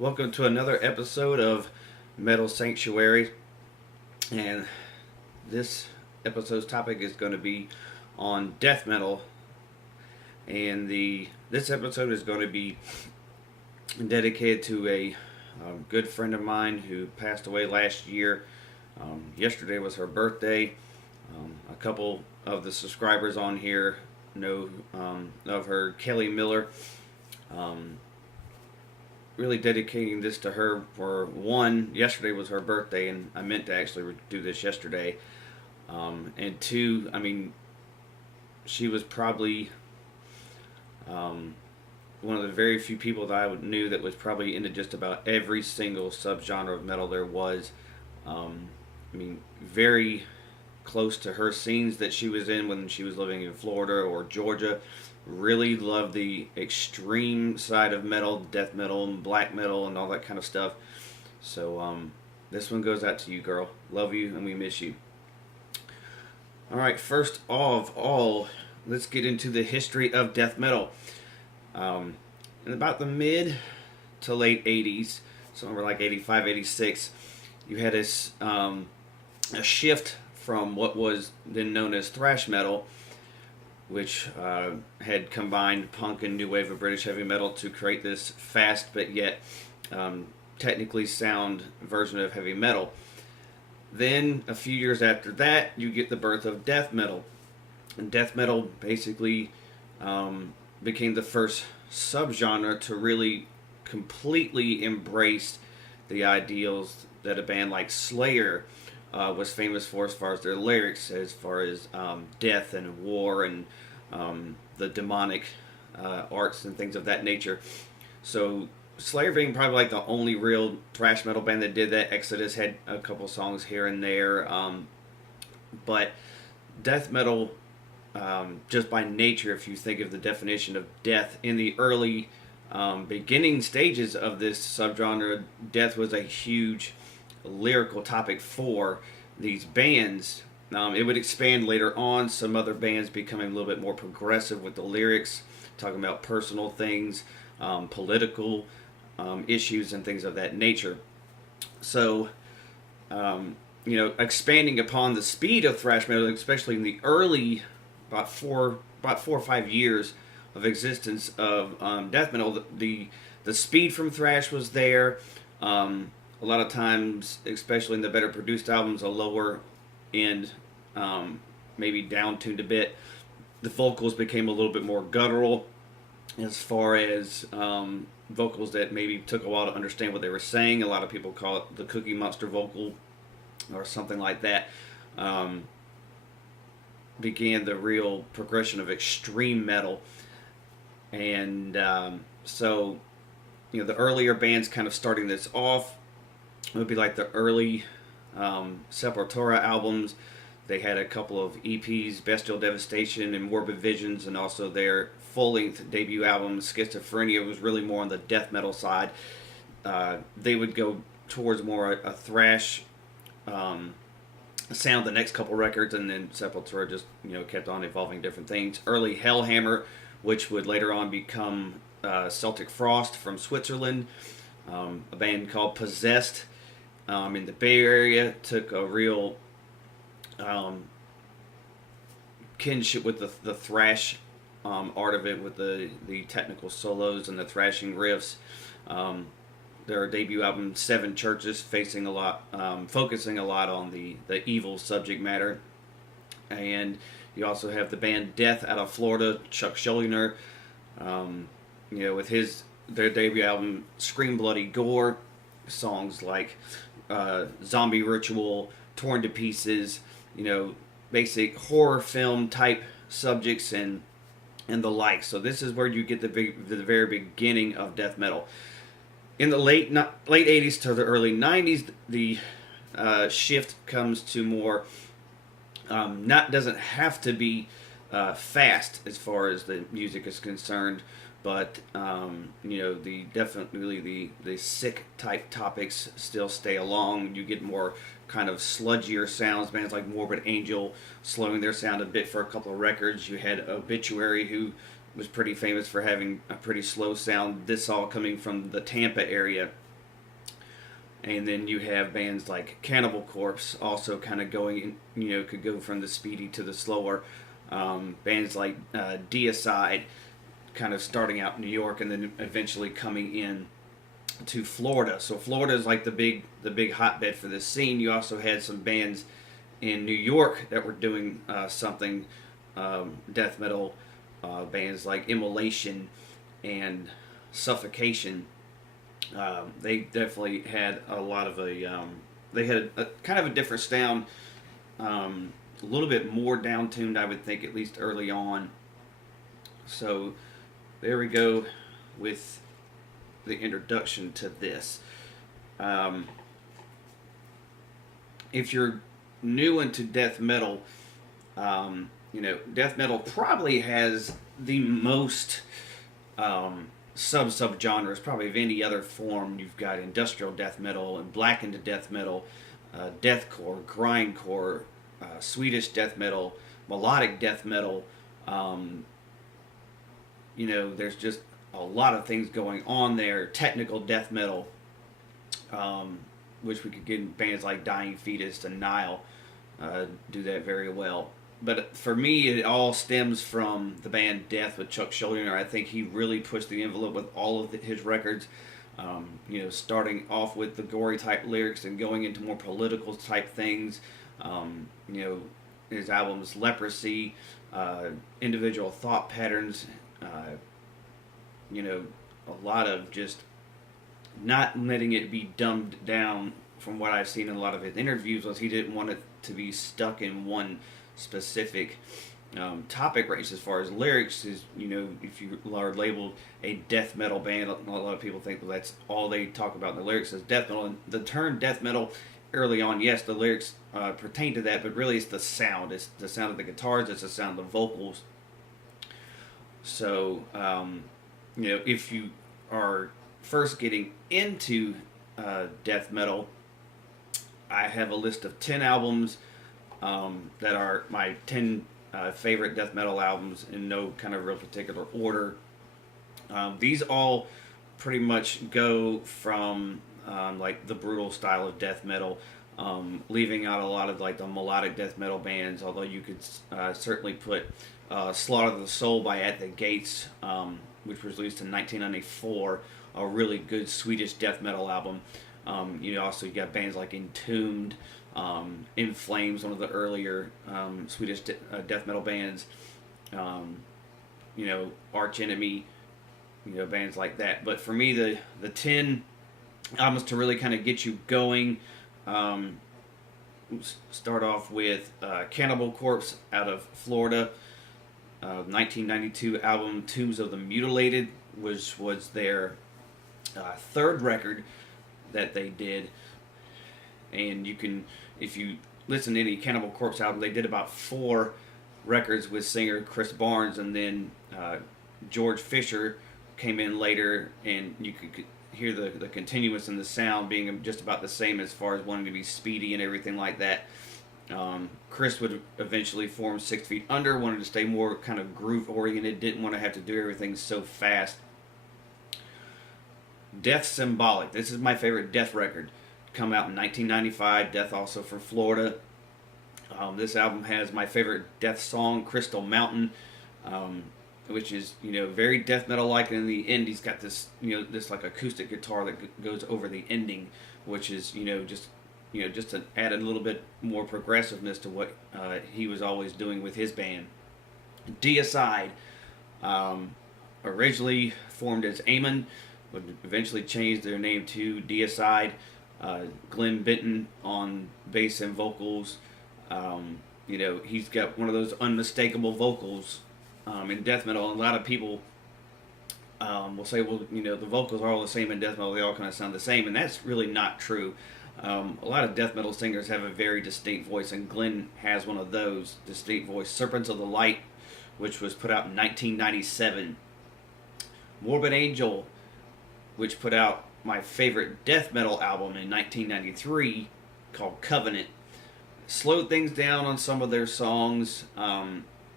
Welcome to another episode of Metal Sanctuary. And this episode's topic is going to be on death metal. And this episode is going to be dedicated to a good friend of mine who passed away last year. Yesterday was her birthday. A couple of the subscribers on here know of her, Kelly Miller. Really dedicating this to her for one, yesterday was her birthday, and I meant to actually do this yesterday. And two, I mean, she was probably one of the very few people that I knew that was probably into just about every single subgenre of metal there was. I mean, very close to her scenes that she was in when she was living in Florida or Georgia. Really loved the extreme side of metal, death metal and black metal and all that kind of stuff. So this one goes out to you, girl. Love you and we miss you. Alright, first of all, let's get into the history of death metal. In about the mid to late 80s, somewhere like 85, 86, you had this a shift from what was then known as thrash metal, which had combined punk and new wave of British heavy metal to create this fast but yet technically sound version of heavy metal. Then, a few years after that, you get the birth of death metal. And death metal basically became the first subgenre to really completely embrace the ideals that a band like Slayer was famous for as far as their lyrics, as far as death and war and the demonic arts and things of that nature. So Slayer being probably like the only real thrash metal band that did that. Exodus had a couple songs here and there, but death metal, just by nature, if you think of the definition of death in the early beginning stages of this subgenre, death was a huge lyrical topic for these bands. It would expand later on, some other bands becoming a little bit more progressive with the lyrics, talking about personal things, political issues and things of that nature. So, expanding upon the speed of thrash metal, especially in the early, about four or 5 years of existence of death metal, the speed from thrash was there. A lot of times, especially in the better produced albums, a lower end, maybe down-tuned a bit. The vocals became a little bit more guttural as far as vocals that maybe took a while to understand what they were saying. A lot of people call it the Cookie Monster vocal or something like that. Began the real progression of extreme metal. And so, the earlier bands kind of starting this off, it would be like the early Sepultura albums. They had a couple of EPs, Bestial Devastation and Morbid Visions, and also their full-length debut album, Schizophrenia, was really more on the death metal side. They would go towards more a thrash sound the next couple records, and then Sepultura just kept on evolving different things. Early Hellhammer, which would later on become Celtic Frost from Switzerland. A band called Possessed in the Bay Area took a real kinship with the thrash art of it, with the technical solos and the thrashing riffs. Their debut album, Seven Churches, focusing a lot on the evil subject matter. And you also have the band Death out of Florida, Chuck Schuldiner, with their debut album, Scream Bloody Gore, songs like Zombie Ritual, Torn to Pieces, basic horror film type subjects and the like. So this is where you get the very beginning of death metal. In the late 80s to the early 90s, the shift comes to more, doesn't have to be fast as far as the music is concerned, but definitely the sick type topics still stay along. You get more kind of sludgier sounds. Bands like Morbid Angel slowing their sound a bit for a couple of records. You had Obituary, who was pretty famous for having a pretty slow sound. This all coming from the Tampa area. And then you have bands like Cannibal Corpse also kind of going, could go from the speedy to the slower. Bands like Deicide kind of starting out in New York and then eventually coming in to Florida. So Florida is like the big hotbed for this scene. You also had some bands in New York that were doing something death metal, bands like Immolation and Suffocation. They definitely had a lot of they had a kind of a different sound, a little bit more down-tuned, I would think, at least early on. So there we go with the introduction to this. Um, if you're new into death metal, death metal probably has the most subgenres, probably of any other form. You've got industrial death metal and blackened death metal, deathcore, grindcore, Swedish death metal, melodic death metal. Um, there's just a lot of things going on there. Technical death metal, which we could get in bands like Dying Fetus and Nile, do that very well. But for me, it all stems from the band Death with Chuck Schuldiner. I think he really pushed the envelope with all of his records. Starting off with the gory type lyrics and going into more political type things. His albums Leprosy, Individual Thought Patterns. A lot of just not letting it be dumbed down. From what I've seen in a lot of his interviews, was he didn't want it to be stuck in one specific topic range. As far as lyrics is, if you are labeled a death metal band, a lot of people think, well, that's all they talk about in the lyrics is death metal. And the term death metal, early on, yes, the lyrics pertain to that, but really it's the sound. It's the sound of the guitars, it's the sound of the vocals. So, if you are first getting into death metal, I have a list of 10 albums that are my 10 favorite death metal albums in no kind of real particular order. These all pretty much go from like the brutal style of death metal, leaving out a lot of like the melodic death metal bands, although you could certainly put Slaughter of the Soul by At the Gates, which was released in 1994, a really good Swedish death metal album. You got bands like Entombed, In Flames, one of the earlier Swedish death metal bands, Arch Enemy, bands like that. But for me, the 10 albums to really kind of get you going, start off with Cannibal Corpse out of Florida. 1992 album Tombs of the Mutilated, which was their third record that they did. And you can, if you listen to any Cannibal Corpse album, they did about 4 records with singer Chris Barnes, and then George Fisher came in later, and you could hear the continuous in the sound being just about the same as far as wanting to be speedy and everything like that. Chris would eventually form 6 Feet Under, wanted to stay more kind of groove oriented, didn't want to have to do everything so fast. Death Symbolic. This is my favorite Death record. Come out in 1995. Death also from Florida. This album has my favorite Death song, Crystal Mountain, which is very death metal like. And in the end, he's got this this like acoustic guitar that goes over the ending, which is just to add a little bit more progressiveness to what he was always doing with his band. Deicide, originally formed as Amon, but eventually changed their name to Deicide. Glenn Benton on bass and vocals. He's got one of those unmistakable vocals in death metal. And a lot of people will say, well, the vocals are all the same in death metal. They all kind of sound the same, and that's really not true. A lot of death metal singers have a very distinct voice, and Glenn has one of those distinct voice. Serpents of the Light, which was put out in 1997. Morbid Angel, which put out my favorite death metal album in 1993 called Covenant. Slowed things down on some of their songs.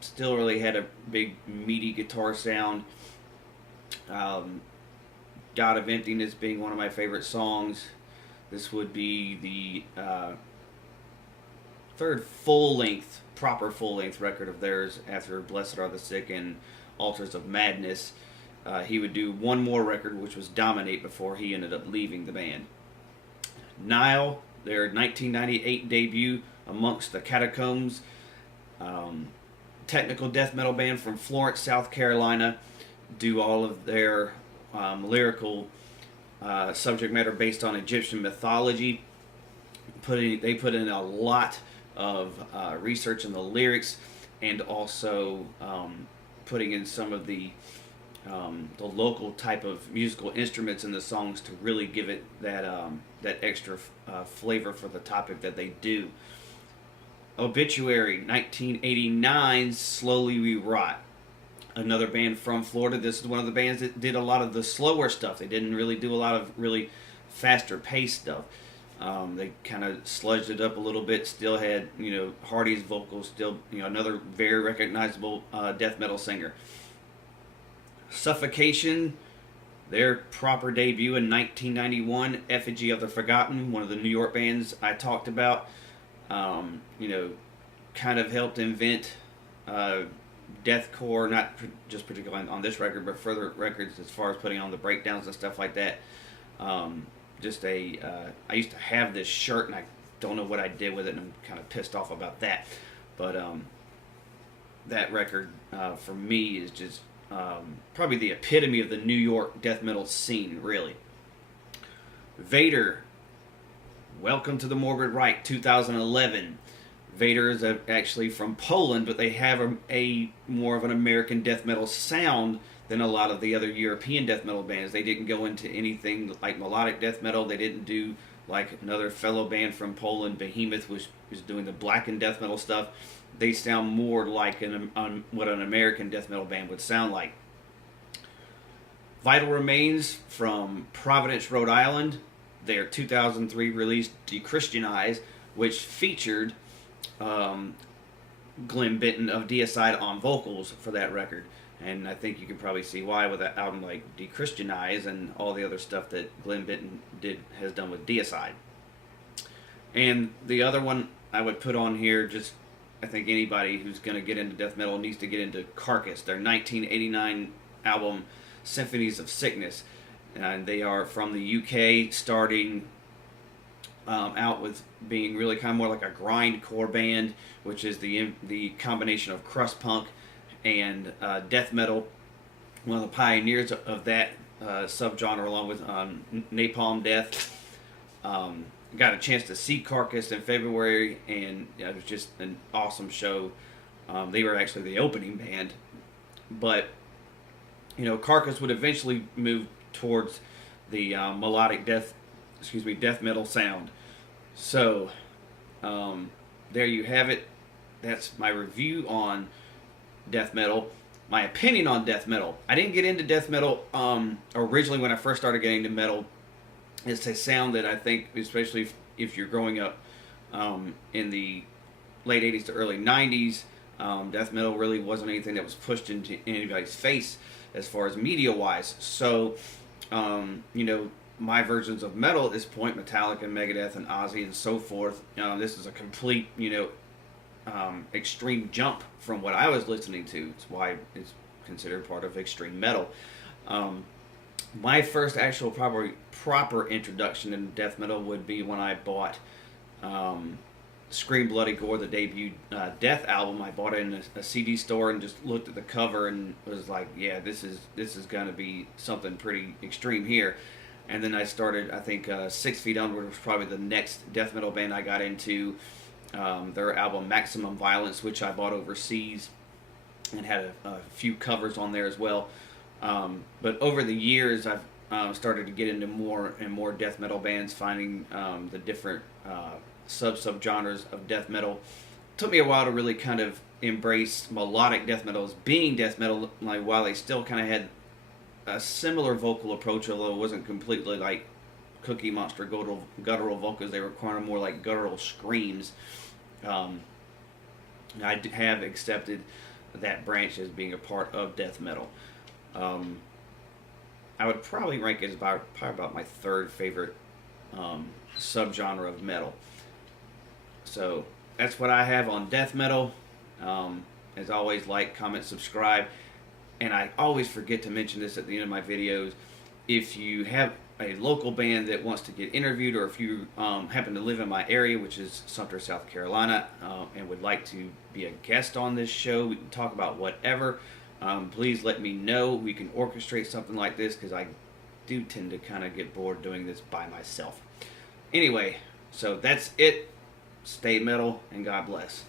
Still really had a big meaty guitar sound. God of Emptiness being one of my favorite songs. This would be the third full length, proper full length record of theirs after Blessed Are the Sick and Altars of Madness. He would do one more record, which was Dominate, before he ended up leaving the band. Nile, their 1998 debut, Amongst the Catacombs, technical death metal band from Florence, South Carolina, do all of their lyrical subject matter based on Egyptian mythology. They put in a lot of research in the lyrics, and also putting in some of the local type of musical instruments in the songs to really give it that extra flavor for the topic that they do. Obituary, 1989, Slowly We Rot. Another band from Florida. This is one of the bands that did a lot of the slower stuff. They didn't really do a lot of really faster paced stuff. They kind of sludged it up a little bit. Still had, Hardy's vocals. Still, another very recognizable death metal singer. Suffocation, their proper debut in 1991, Effigy of the Forgotten, one of the New York bands I talked about. Kind of helped invent deathcore, not just particularly on this record, but further records as far as putting on the breakdowns and stuff like that. I used to have this shirt, and I don't know what I did with it, and I'm kind of pissed off about that. But that record, for me, is just probably the epitome of the New York death metal scene, really. Vader, Welcome to the Morbid Rite, 2011. Vader is actually from Poland, but they have a more of an American death metal sound than a lot of the other European death metal bands. They didn't go into anything like melodic death metal. They didn't do like another fellow band from Poland, Behemoth, was doing the blackened death metal stuff. They sound more like what an American death metal band would sound like. Vital Remains from Providence, Rhode Island. Their 2003 release, Dechristianize, which featured Glenn Benton of Deicide on vocals for that record. And I think you can probably see why with an album like Dechristianize and all the other stuff that Glenn Benton has done with Deicide. And the other one I would put on here, just I think anybody who's going to get into death metal needs to get into Carcass, their 1989 album Symphonies of Sickness. And they are from the UK, starting out with being really kind of more like a grindcore band, which is the combination of crust punk and death metal. One of the pioneers of that subgenre, along with Napalm Death. Got a chance to see Carcass in February, and it was just an awesome show. They were actually the opening band, but Carcass would eventually move towards the melodic death metal sound. So there you have it. That's my review on death metal. My opinion on death metal. I didn't get into death metal originally when I first started getting into metal. It's a sound that I think, especially if you're growing up in the late 80s to early 90s, death metal really wasn't anything that was pushed into anybody's face as far as media-wise. So, my versions of metal at this point, Metallica, Megadeth, and Ozzy, and so forth, this is a complete, extreme jump from what I was listening to. It's why it's considered part of extreme metal. My first actual proper introduction in death metal would be when I bought Scream Bloody Gore, the debut Death album. I bought it in a CD store and just looked at the cover and was like, yeah, this is going to be something pretty extreme here. And then I started, I think 6 Feet Onward was probably the next death metal band I got into. Their album Maximum Violence, which I bought overseas and had a few covers on there as well. But over the years, I've started to get into more and more death metal bands, finding the different subgenres of death metal. It took me a while to really kind of embrace melodic death metal as being death metal, like while they still kind of had a similar vocal approach, although it wasn't completely like Cookie Monster guttural vocals. They were kind of more like guttural screams. I have accepted that branch as being a part of death metal. I would probably rank it as probably about my third favorite subgenre of metal. So that's what I have on death metal. As always, like, comment, subscribe. And I always forget to mention this at the end of my videos. If you have a local band that wants to get interviewed, or if you happen to live in my area, which is Sumter, South Carolina, and would like to be a guest on this show, we can talk about whatever. Please let me know. We can orchestrate something like this, because I do tend to kind of get bored doing this by myself. Anyway, so that's it. Stay metal, and God bless.